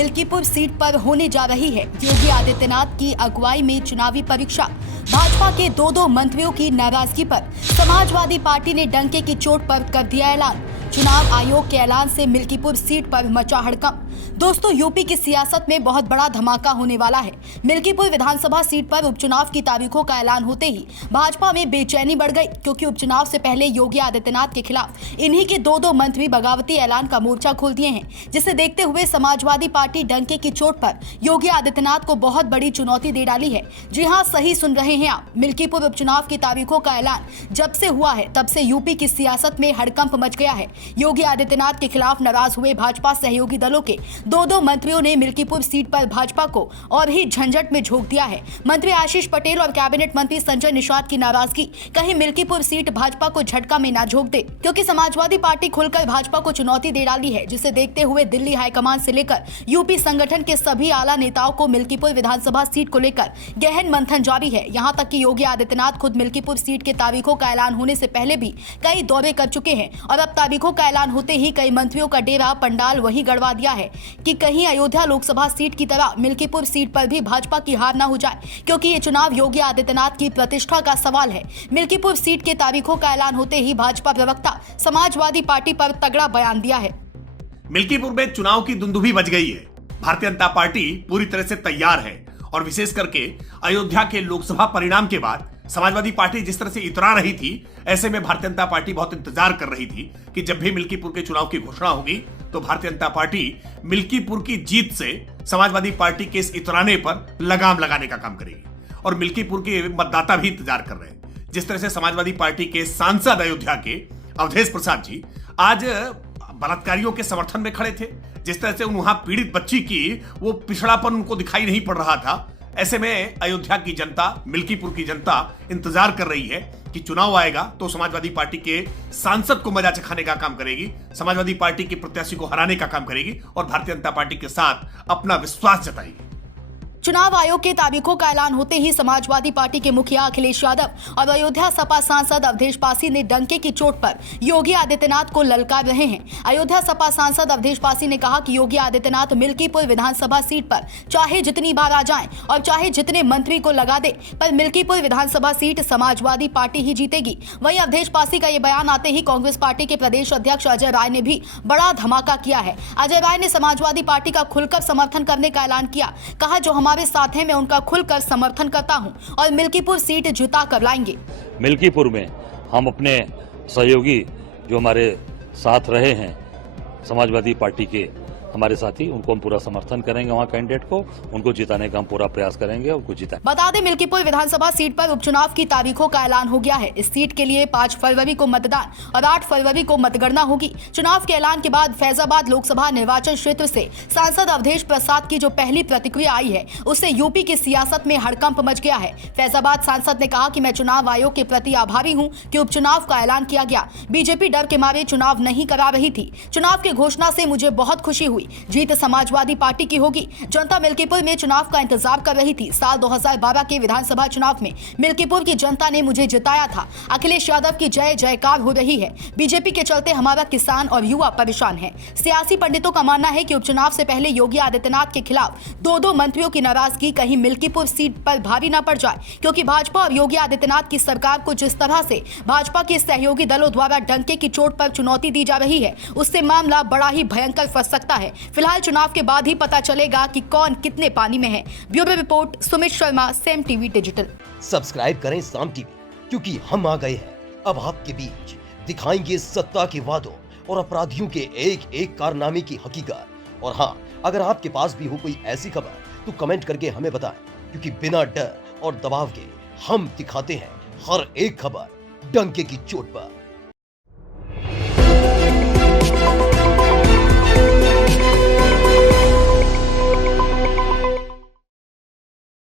Milkipur seat पर होने जा रही है योगी आदित्यनाथ की अगुवाई में चुनावी परीक्षा। भाजपा के दो मंत्रियों की नाराजगी पर समाजवादी पार्टी ने डंके की चोट पर कर दिया ऐलान। चुनाव आयोग के ऐलान से मिल्कीपुर सीट पर मचा हड़कंप। दोस्तों, यूपी की सियासत में बहुत बड़ा धमाका होने वाला है। मिल्कीपुर विधानसभा सीट पर उपचुनाव की तारीखों का ऐलान होते ही भाजपा में बेचैनी बढ़ गई, क्योंकि उपचुनाव से पहले योगी आदित्यनाथ के खिलाफ इन्हीं के दो मंत्री बगावती ऐलान का मोर्चा खोल दिए हैं, जिसे देखते हुए समाजवादी पार्टी डंके की चोट पर योगी आदित्यनाथ को बहुत बड़ी चुनौती दे डाली है। जी हाँ, सही सुन रहे हैं आप। मिल्कीपुर उपचुनाव की तारीखों का ऐलान जब से हुआ है, तब से यूपी की सियासत में हड़कंप मच गया है। योगी आदित्यनाथ के खिलाफ नाराज हुए भाजपा सहयोगी दलों के दो मंत्रियों ने मिल्कीपुर सीट पर भाजपा को और ही झंझट में झोंक दिया है। मंत्री आशीष पटेल और कैबिनेट मंत्री संजय निषाद की नाराजगी कहीं मिल्कीपुर सीट भाजपा को झटका में ना झोंक दे, क्योंकि समाजवादी पार्टी खुलकर भाजपा को चुनौती दे डाली है, जिसे देखते हुए दिल्ली हाईकमान से लेकर यूपी संगठन के सभी आला नेताओं को मिल्कीपुर विधानसभा सीट को लेकर गहन मंथन जारी है। यहाँ तक कि योगी आदित्यनाथ खुद मिल्कीपुर सीट के तारीखों का ऐलान होने से पहले भी कई दौरे कर चुके हैं, और अब तारीखों का ऐलान होते ही कई मंत्रियों का डेरा पंडाल वही गड़वा दिया है कि कहीं अयोध्या लोकसभा सीट की तरह मिल्कीपुर सीट पर भी भाजपा की हार न हो जाए, क्योंकि ये चुनाव योगी आदित्यनाथ की प्रतिष्ठा का सवाल है। मिल्कीपुर सीट के तारीखों का ऐलान होते ही भाजपा प्रवक्ता समाजवादी पार्टी पर तगड़ा बयान दिया है। मिल्कीपुर में चुनाव की धुंधुभी बज गई है। भारतीय जनता पार्टी पूरी तरह से तैयार है, और विशेष करके अयोध्या के लोकसभा परिणाम के बाद समाजवादी पार्टी जिस तरह से इतरा रही थी, ऐसे में भारतीय जनता पार्टी बहुत इंतजार कर रही थी कि जब भी मिल्कीपुर के चुनाव की घोषणा होगी तो भारतीय जनता पार्टी मिल्कीपुर की जीत से समाजवादी पार्टी के इस इतराने पर लगाम लगाने का काम करेगी। और मिल्कीपुर के मतदाता भी इंतजार कर रहे हैं। जिस तरह से समाजवादी पार्टी के सांसद अयोध्या के अवधेश प्रसाद जी आज बलात्कारियों के समर्थन में खड़े थे, जिस तरह से वहां पीड़ित बच्ची की वो पिछड़ापन उनको दिखाई नहीं पड़ रहा था, ऐसे में अयोध्या की जनता, मिल्कीपुर की जनता इंतजार कर रही है कि चुनाव आएगा तो समाजवादी पार्टी के सांसद को मजा चखाने का काम करेगी, समाजवादी पार्टी के प्रत्याशी को हराने का काम करेगी और भारतीय जनता पार्टी के साथ अपना विश्वास जताएगी। चुनाव आयोग के तारीखों का ऐलान होते ही समाजवादी पार्टी के मुखिया अखिलेश यादव और अयोध्या सपा सांसद अवधेश पासी ने डंके की चोट पर योगी आदित्यनाथ को ललकार रहे हैं। अयोध्या सपा सांसद अवधेश पासी ने कहा कि योगी आदित्यनाथ मिल्कीपुर विधानसभा सीट पर चाहे जितनी बार आ जाएं और चाहे जितने मंत्री को लगा दे, पर मिल्कीपुर विधानसभा सीट समाजवादी पार्टी ही जीतेगी। वहीं अवधेश पासी का ये बयान आते ही कांग्रेस पार्टी के प्रदेश अध्यक्ष अजय राय ने भी बड़ा धमाका किया है। अजय राय ने समाजवादी पार्टी का खुलकर समर्थन करने का ऐलान किया। कहा, जो हमारे साथ हैं, मैं उनका खुलकर समर्थन करता हूं और मिल्कीपुर सीट जिता कर लाएंगे। मिल्कीपुर में हम अपने सहयोगी जो हमारे साथ रहे हैं समाजवादी पार्टी के हमारे साथी, उनको हम पूरा समर्थन करेंगे। वहां कैंडिडेट को उनको जिताने का हम पूरा प्रयास करेंगे, उनको जिताएंगे। बता दें, मिल्कीपुर विधानसभा सीट पर उपचुनाव की तारीखों का ऐलान हो गया है। इस सीट के लिए 5 फरवरी को मतदान और 8 फरवरी को मतगणना होगी। चुनाव के ऐलान के बाद फैजाबाद लोकसभा निर्वाचन क्षेत्र से सांसद अवधेश प्रसाद की जो पहली प्रतिक्रिया आई है, उससे यूपी की सियासत में हड़कंप मच गया है। फैजाबाद सांसद ने कहा कि मैं चुनाव आयोग के प्रति आभारी हूँ कि उपचुनाव का ऐलान किया गया। बीजेपी डर के मारे चुनाव नहीं करा रही थी। चुनाव की घोषणा से मुझे बहुत खुशी हुई। जीत समाजवादी पार्टी की होगी। जनता मिल्कीपुर में चुनाव का इंतजार कर रही थी। साल 2012 के विधानसभा चुनाव में मिल्कीपुर की जनता ने मुझे जिताया था। अखिलेश यादव की जय जयकार हो रही है। बीजेपी के चलते हमारा किसान और युवा परेशान है। सियासी पंडितों का मानना है कि उपचुनाव से पहले योगी आदित्यनाथ के खिलाफ दो मंत्रियों की नाराजगी कहीं मिल्कीपुर सीट पर भारी न पड़ जाए, क्योंकि भाजपा और योगी आदित्यनाथ की सरकार को जिस तरह से भाजपा के सहयोगी दलों द्वारा डंके की चोट पर चुनौती दी जा रही है, उससे मामला बड़ा ही भयंकर फंस सकता है। फिलहाल चुनाव के बाद ही पता चलेगा कि कौन कितने पानी में है। Bureau report, Sumit Sharma, same TV digital. Subscribe करें साम टीवी, क्योंकि हम आ गए हैं अब आपके बीच। दिखाएंगे सत्ता के वादों और अपराधियों के एक एक कारनामे की हकीकत। और हाँ, अगर आपके पास भी हो कोई ऐसी खबर तो कमेंट करके हमें बताएं, क्योंकि बिना डर और दबाव के हम दिखाते हैं हर एक खबर डंके की चोट पर।